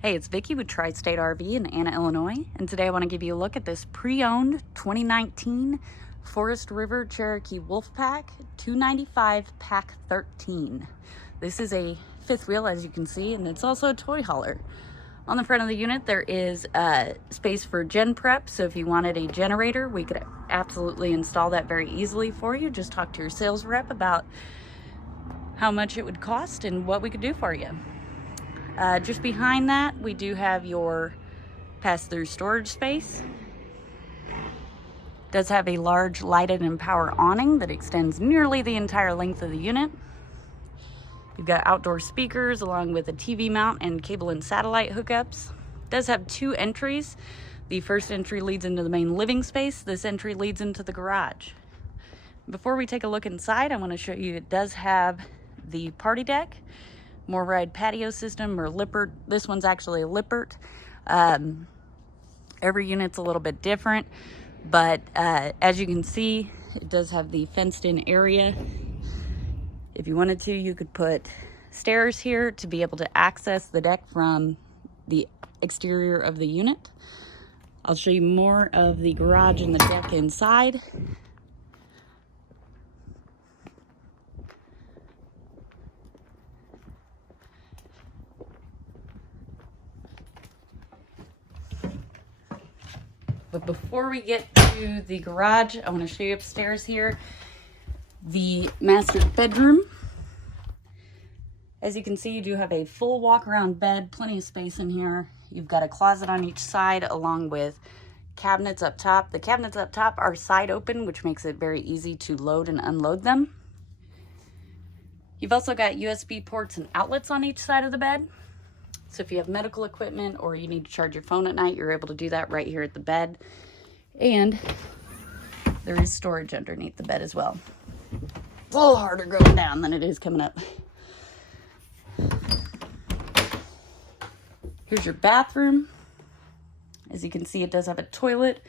Hey, it's Vicki with Tri-State RV in Anna, Illinois, and today I want to give you a look at this pre-owned 2019 Forest River Cherokee Wolfpack 295Pack13. This is a fifth wheel, as you can see, and it's also a toy hauler. On the front of the unit, there is space for gen prep, so if you wanted a generator, we could absolutely install that very easily for you. Just talk to your sales rep about how much it would cost and what we could do for you. Just behind that, we do have your pass-through storage space. It does have a large lighted and power awning that extends nearly the entire length of the unit. You've got outdoor speakers along with a TV mount and cable and satellite hookups. It does have two entries. The first entry leads into the main living space. This entry leads into the garage. Before we take a look inside, I want to show you it does have the party deck, more ride patio system, or Lippert. This one's actually a Lippert. Every unit's a little bit different, but as you can see, it does have the fenced in area. If you wanted to, you could put stairs here to be able to access the deck from the exterior of the unit. I'll show you more of the garage and the deck inside. But before we get to the garage, I want to show you upstairs here the master bedroom. As you can see, you do have a full walk-around bed, plenty of space in here. You've got a closet on each side along with cabinets up top. The cabinets up top are side open, which makes it very easy to load and unload them. You've also got USB ports and outlets on each side of the bed. So if you have medical equipment or you need to charge your phone at night, you're able to do that right here at the bed. And there is storage underneath the bed as well. It's a little harder going down than it is coming up. Here's your bathroom. As you can see, it does have a toilet,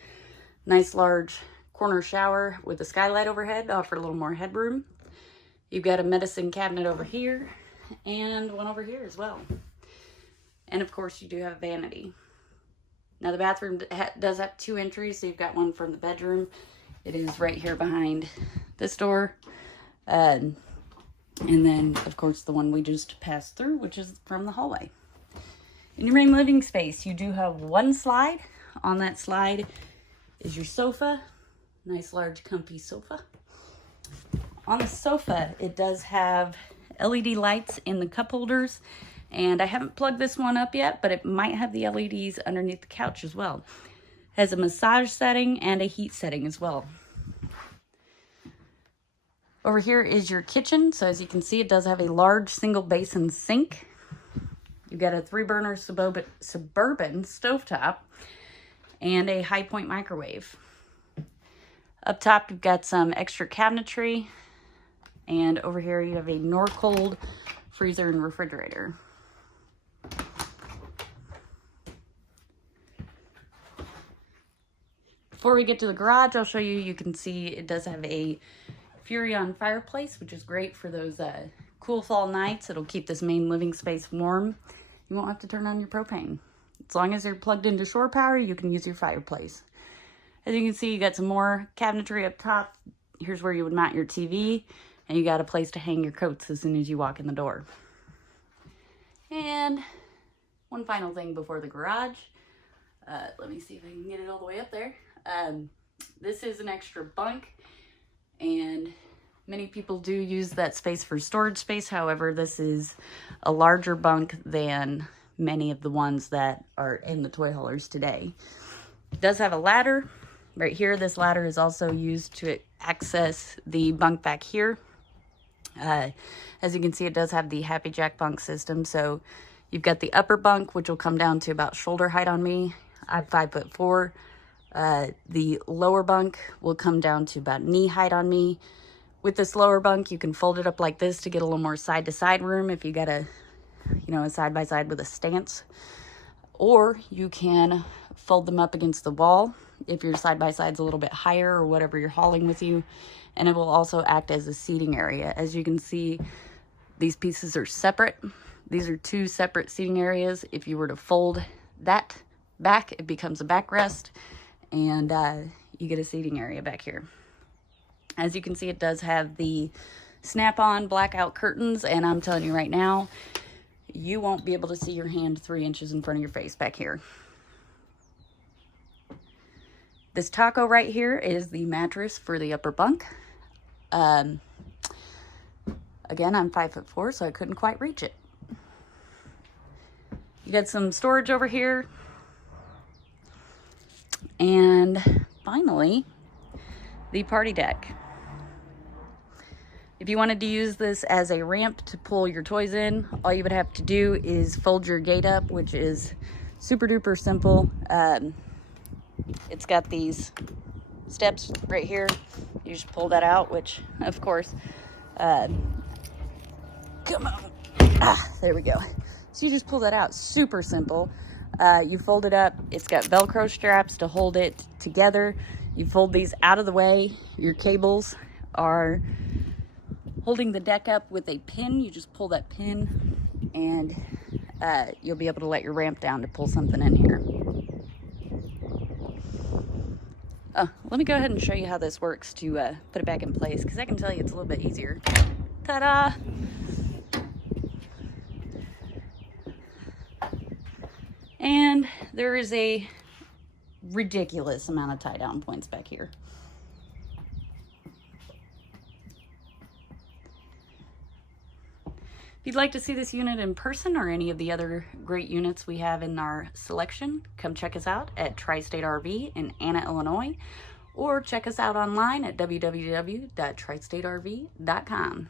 nice large corner shower with a skylight overhead to offer a little more headroom. You've got a medicine cabinet over here and one over here as well. And of course, you do have a vanity. Now the bathroom does have two entries, so you've got one from the bedroom. It is right here behind this door. And then, of course, the one we just passed through, which is from the hallway. In your main living space, you do have one slide. On that slide is your sofa. Nice, large, comfy sofa. On the sofa, it does have LED lights in the cup holders. And I haven't plugged this one up yet, but it might have the LEDs underneath the couch as well. It has a massage setting and a heat setting as well. Over here is your kitchen. So as you can see, it does have a large single basin sink. You've got a 3-burner suburban stovetop and a high point microwave. Up top, you've got some extra cabinetry. And over here, you have a Norcold freezer and refrigerator. Before we get to the garage, I'll show you, you can see it does have a Furrion fireplace, which is great for those cool fall nights. It'll keep this main living space warm. You won't have to turn on your propane. As long as you're plugged into shore power, you can use your fireplace. As you can see, you got some more cabinetry up top. Here's where you would mount your TV, and you got a place to hang your coats as soon as you walk in the door. And one final thing before the garage. Let me see if I can get it all the way up there. This is an extra bunk, and many people do use that space for storage space. However, this is a larger bunk than many of the ones that are in the toy haulers today. It does have a ladder right here. This ladder is also used to access the bunk back here. As you can see, it does have the Happy Jack bunk system. So you've got the upper bunk, which will come down to about shoulder height on me. I'm 5'4". The lower bunk will come down to about knee height on me. With this lower bunk, you can fold it up like this to get a little more side-to-side room if you got a side-by-side with a stance. Or you can fold them up against the wall if your side-by-side's a little bit higher or whatever you're hauling with you. And it will also act as a seating area. As you can see, these pieces are separate. These are two separate seating areas. If you were to fold that back, it becomes a backrest, and you get a seating area back here. As you can see, it does have the snap-on blackout curtains, and I'm telling you right now, you won't be able to see your hand 3 inches in front of your face back here. This taco right here is the mattress for the upper bunk. Again, I'm 5'4", so I couldn't quite reach it. You got some storage over here. And finally, the party deck. If you wanted to use this as a ramp to pull your toys in, all you would have to do is fold your gate up, which is super duper simple. It's got these steps right here. You just pull that out, which of course, come on. There we go. So you just pull that out, super simple. You fold it up, it's got Velcro straps to hold it together. You fold these out of the way. Your cables are holding the deck up with a pin. You just pull that pin and you'll be able to let your ramp down to pull something in here. Let me go ahead and show you how this works to put it back in place, because I can tell you it's a little bit easier. Ta-da! And there is a ridiculous amount of tie-down points back here. If you'd like to see this unit in person or any of the other great units we have in our selection, come check us out at Tri-State RV in Anna, Illinois, or check us out online at www.tristaterv.com.